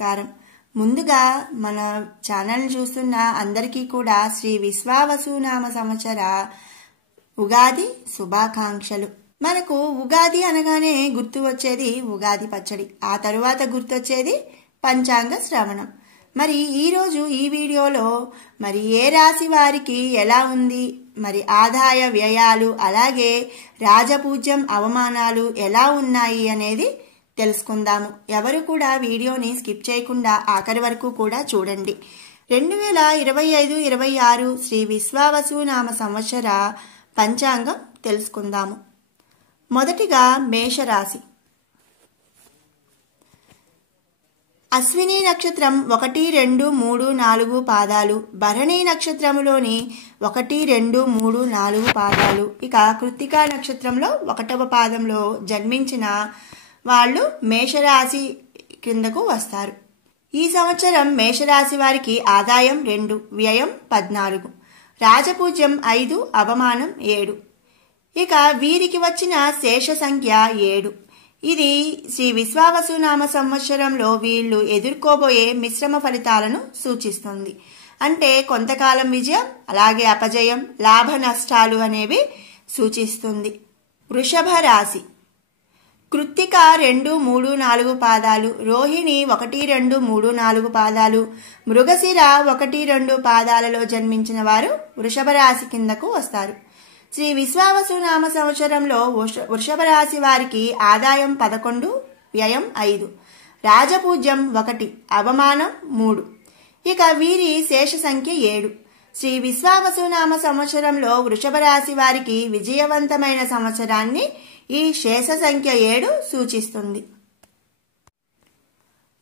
నమస్కారం. ముందుగా మన ఛానల్ చూస్తున్న అందరికీ కూడా శ్రీ విశ్వావసునామ సంవత్సర ఉగాది శుభాకాంక్షలు. మనకు ఉగాది అనగానే గుర్తు వచ్చేది ఉగాది పచ్చడి, ఆ తరువాత గుర్తొచ్చేది పంచాంగ శ్రవణం. మరి ఈరోజు ఈ వీడియోలో మరి ఏ రాశి వారికి ఎలా ఉంది, మరి ఆదాయ వ్యయాలు అలాగే రాజపూజ్యం అవమానాలు ఎలా ఉన్నాయి అనేది తెలుసుకుందాము. ఎవరు కూడా వీడియోని స్కిప్ చేయకుండా ఆఖరి వరకు కూడా చూడండి. 2025-26 శ్రీ విశ్వావసునామ సంవత్సర పంచాంగం తెలుసుకుందాము. మొదటిగా మేషరాశి. అశ్విని నక్షత్రం 1, 2, 3, 4 పాదాలు, భరణి నక్షత్రములోని 1, 2, 3, 4 పాదాలు, ఇక కృత్తికా నక్షత్రంలో 1వ పాదంలో జన్మించిన వాళ్ళు మేషరాశి కిందకు వస్తారు. ఈ సంవత్సరం మేషరాశి వారికి ఆదాయం 2, వ్యయం 14, రాజపూజ్యం 5, అవమానం 7. ఇక వీరికి వచ్చిన శేష సంఖ్య 7. ఇది శ్రీ విశ్వావసునామ సంవత్సరంలో వీళ్ళు ఎదుర్కోబోయే మిశ్రమ ఫలితాలను సూచిస్తుంది. అంటే కొంతకాలం విజయం అలాగే అపజయం, లాభ నష్టాలు అనేవి సూచిస్తుంది. వృషభ రాశి. కృత్తిక 2, 3, 4 పాదాలు, రోహిణి 1, 2, 3, 4 పాదాలు, మృగశిర 1, 2 పాదాలలో జన్మించిన వారు వృషభ రాశి కిందకు వస్తారు. శ్రీ విశ్వావసునామ సంవత్సరంలో వృషభ రాశి వారికి ఆదాయం 11, వ్యయం 5, రాజపూజ్యం 1, అవమానం 3. ఇక వీరి శేష సంఖ్య 7. శ్రీ విశ్వావసునామ సంవత్సరంలో వృషభ రాశి వారికి విజయవంతమైన సంవత్సరాన్ని ఈ శేష సంఖ్య 7 సూచిస్తుంది.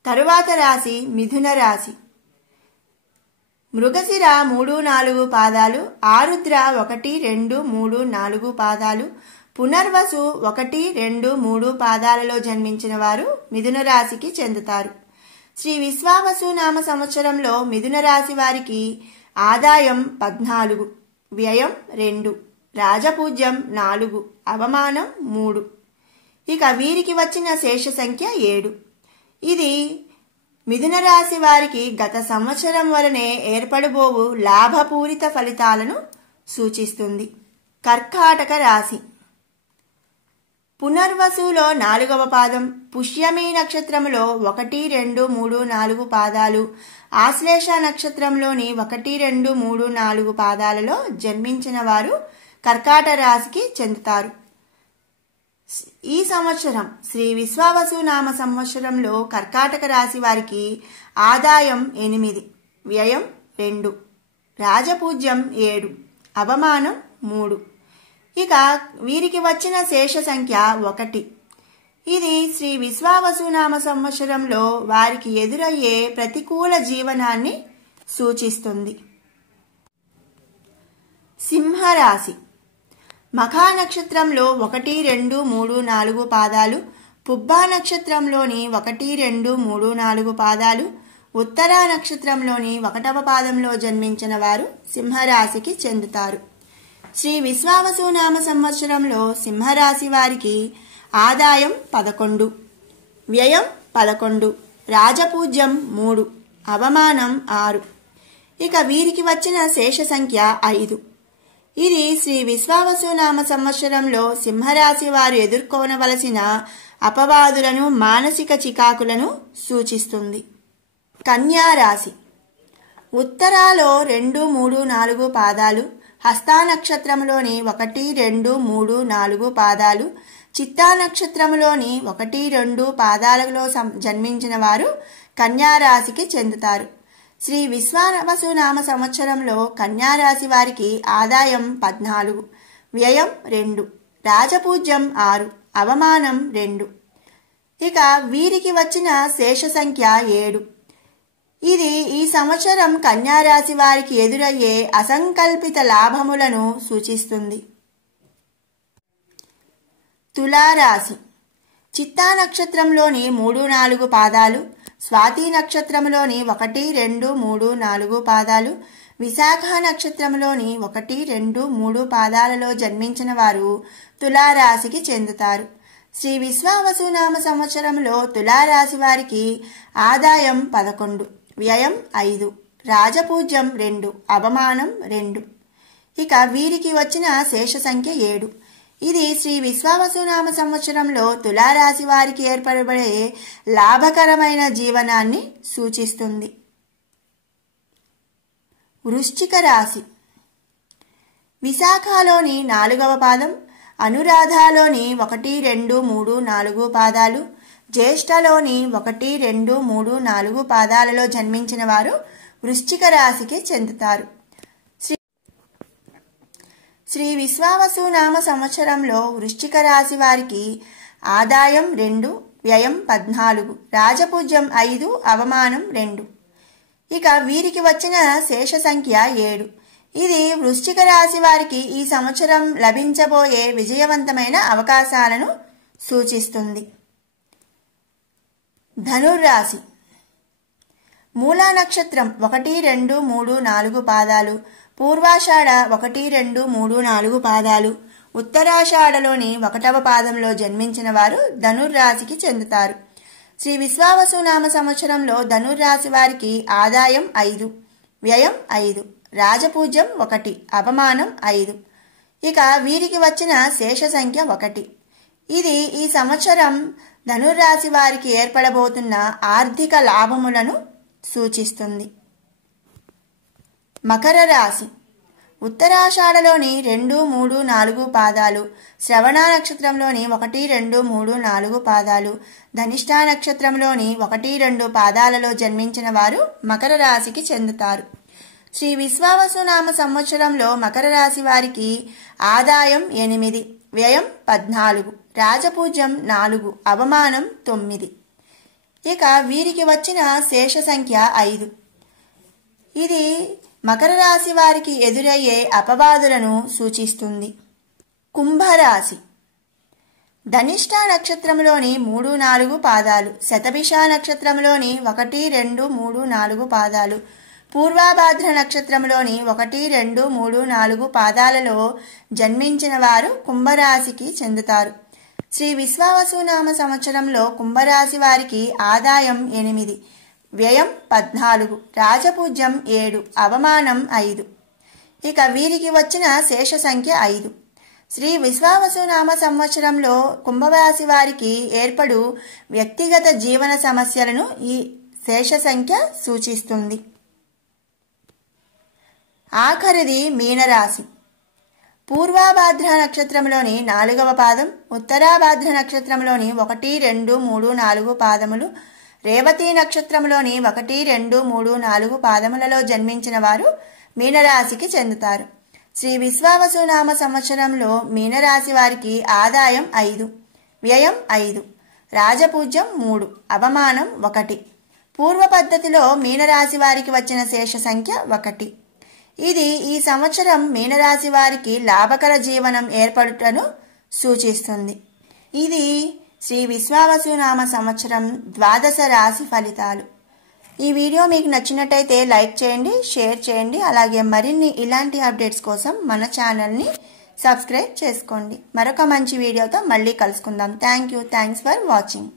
తరువాత రాశి మిథున రాశి. మృగశిర 3, 4 పాదాలు, ఆరుద్ర 1, 2, 3, 4 పాదాలు, పునర్వసు 1, 2, 3 పాదాలలో జన్మించిన వారు మిథున రాశికి చెందుతారు. శ్రీ విశ్వావసునామ సంవత్సరంలో మిథున రాశి వారికి ఆదాయం 14, వ్యయం 2, రాజపూజ్యం 4, అవమానం 3. ఇక వీరికి వచ్చిన శేష సంఖ్య 7. ఇది మిథున రాశి వారికి గత సంవత్సరం వలనే ఏర్పడబోవు లాభపూరిత ఫలితాలను సూచిస్తుంది. కర్కాటక రాశి. పునర్వసులో 4వ పాదం, పుష్యమి నక్షత్రంలో 1, 2, 3, 4 పాదాలు, ఆశ్లేష నక్షత్రంలోని 1, 2, 3, 4 పాదాలలో జన్మించిన వారు కర్కాటక రాశికి చెందుతారు. ఈ సంవత్సరం శ్రీ విశ్వావసునామ సంవత్సరంలో కర్కాటక రాశి వారికి ఆదాయం 8, వ్యయం 2, రాజపూజ్యం 7, అవమానం 3. ఇక వీరికి వచ్చిన శేష సంఖ్య 1. ఇది శ్రీ విశ్వావసునామ సంవత్సరంలో వారికి ఎదురయ్యే ప్రతికూల జీవనాన్ని సూచిస్తుంది. సింహరాశి. మఖా నక్షత్రంలో 1, 2, 3, 4 పాదాలు, పుబ్బా నక్షత్రంలోని 1, 2, 3, 4 పాదాలు, ఉత్తరా నక్షత్రంలోని 1వ పాదంలో జన్మించిన వారు సింహరాశికి చెందుతారు. శ్రీ విశ్వావసునామ సంవత్సరంలో సింహరాశి వారికి ఆదాయం 11, వ్యయం 11, రాజపూజ్యం 3, అవమానం 6. ఇక వీరికి వచ్చిన శేష సంఖ్య 5. ఇది శ్రీ విశ్వావసునామ సంవత్సరంలో సింహరాశి వారు ఎదుర్కోనవలసిన అపవాదులను, మానసిక చికాకులను సూచిస్తుంది. కన్యా రాశి. ఉత్తరాలో 2, 3, 4 పాదాలు, హస్తా నక్షత్రంలోని 1, 2, 3, 4 పాదాలు, చిత్తా నక్షత్రంలోని 1, 2 పాదాలలో జన్మించిన వారు కన్యా రాశికి చెందుతారు. శ్రీ విశ్వావసునామ సంవత్సరంలో కన్యా రాశి వారికి ఆదాయం 14, వ్యయం 2, రాజపూజ్యం 6, అవమానం 2. ఇక వీరికి వచ్చిన శేష సంఖ్య 7. ఇది ఈ సంవత్సరం కన్యా రాశి వారికి ఎదురయ్యే అసంకల్పిత లాభములను సూచిస్తుంది. తులారాశి. చిత్తా నక్షత్రంలోని 3, 4 పాదాలు, స్వాతి నక్షత్రంలోని 1, 2, 3, 4 పాదాలు, విశాఖ నక్షత్రంలోని 1, 2, 3 పాదాలలో జన్మించిన వారు తులారాశికి చెందుతారు. శ్రీ విశ్వావసునామ సంవత్సరంలో తులారాశి వారికి ఆదాయం 11, వ్యయం 5, రాజపూజ్యం 2, అవమానం 2. ఇక వీరికి వచ్చిన శేష సంఖ్య 7. ఇది శ్రీ విశ్వావసునామ సంవత్సరంలో తులారాశి వారికి ఏర్పడబడే లాభకరమైన జీవనాన్ని సూచిస్తుంది. వృశ్చిక రాశి విశాఖలోని 4వ పాదం, అనురాధలోని 1, 2, 3, 4 పాదాలు, జ్యేష్ఠలోని 1, 2, 3, 4 పాదాలలో జన్మించిన వారు వృశ్చిక రాశికి చెందుతారు. శ్రీ విశ్వావసునామ సంవత్సరంలో వృశ్చిక రాశి వారికి ఆదాయం 2, వ్యయం 14, రాజపూజ్యం 5, అవమానం 2. ఇక వీరికి వచ్చిన శేష సంఖ్య 7. ఇది వృశ్చిక రాశి వారికి ఈ సంవత్సరం లభించబోయే విజయవంతమైన అవకాశాలను సూచిస్తుంది. ధనుర్రాశి మూలా నక్షత్రం 1, 2, 3, 4 పాదాలు, పూర్వాషాఢ 1, 2, 3, 4 పాదాలు, ఉత్తరాషాఢలోని 1వ పాదంలో జన్మించిన వారు ధనుర్రాశికి చెందుతారు. శ్రీ విశ్వావసునామ సంవత్సరంలో ధనుర్రాశి వారికి ఆదాయం 5, వ్యయం 5, రాజపూజ్యం 1, అవమానం 5. ఇక వీరికి వచ్చిన శేష సంఖ్య 1. ఇది ఈ సంవత్సరం ధనుర్రాశి వారికి ఏర్పడబోతున్న ఆర్థిక లాభములను సూచిస్తుంది. మకర రాశి ఉత్తరాషాఢలోని 2, 3, 4 పాదాలు, శ్రవణ నక్షత్రంలోని 1, 2, 3, 4 పాదాలు, ధనిష్ఠా నక్షత్రంలోని 1, 2 పాదాలలో జన్మించిన వారు మకర రాశికి చెందుతారు. శ్రీ విశ్వావసునామ సంవత్సరంలో మకర రాశి వారికి ఆదాయం 8, వ్యయం 14, రాజపూజ్యం 4, అవమానం 9. ఇక వీరికి వచ్చిన శేష సంఖ్య 5. ఇది మకర రాశి వారికి ఎదురయ్యే అపవాదులను సూచిస్తుంది. కుంభరాశి ధనిష్ఠా నక్షత్రంలోని 3, 4 పాదాలు, శతభిష నక్షత్రంలోని 1, 2, 3, 4 పాదాలు, పూర్వాభాద్ర నక్షత్రంలోని 1, 2, 3, 4 పాదాలలో జన్మించిన వారు కుంభరాశికి చెందుతారు. శ్రీ విశ్వావసునామ సంవత్సరంలో కుంభరాశి వారికి ఆదాయం 8, వ్యయం 14, రాజపూజ్యం 7, అవమానం 5. ఇక వీరికి వచ్చిన శేష సంఖ్య 5. శ్రీ విశ్వావసునామ సంవత్సరంలో కుంభరాశి వారికి ఏర్పడు వ్యక్తిగత జీవన సమస్యలను ఈ శేష సంఖ్య సూచిస్తుంది. ఆఖరిది మీనరాశి పూర్వాభాద్ర నక్షత్రంలోని 4వ పాదం, ఉత్తరాభాద్ర నక్షత్రంలోని 1, 2, 3, 4 పాదములు, రేవతి నక్షత్రంలోని 1, 2, 3, 4 పాదములలో జన్మించిన వారు మీనరాశికి చెందుతారు. శ్రీ విశ్వావసునామ సంవత్సరంలో మీనరాశి వారికి ఆదాయం 5, వ్యయం 5, రాజపూజ్యం 3, అవమానం 1. పూర్వ పద్ధతిలో మీనరాశి వారికి వచ్చిన శేష సంఖ్య 1. ఇది ఈ సంవత్సరం మీనరాశి వారికి లాభకర జీవనం ఏర్పడుటను సూచిస్తుంది. ఇది శ్రీ విశ్వావసునామ సంవత్సరం 12 రాశి ఫలితాలు. ఈ వీడియో మీకు నచ్చినట్టయితే లైక్ చేయండి, షేర్ చేయండి. అలాగే మరిన్ని ఇలాంటి అప్డేట్స్ కోసం మన ఛానల్ని సబ్స్క్రైబ్ చేసుకోండి. మరొక మంచి వీడియోతో మళ్ళీ కలుసుకుందాం. Thanks for watching.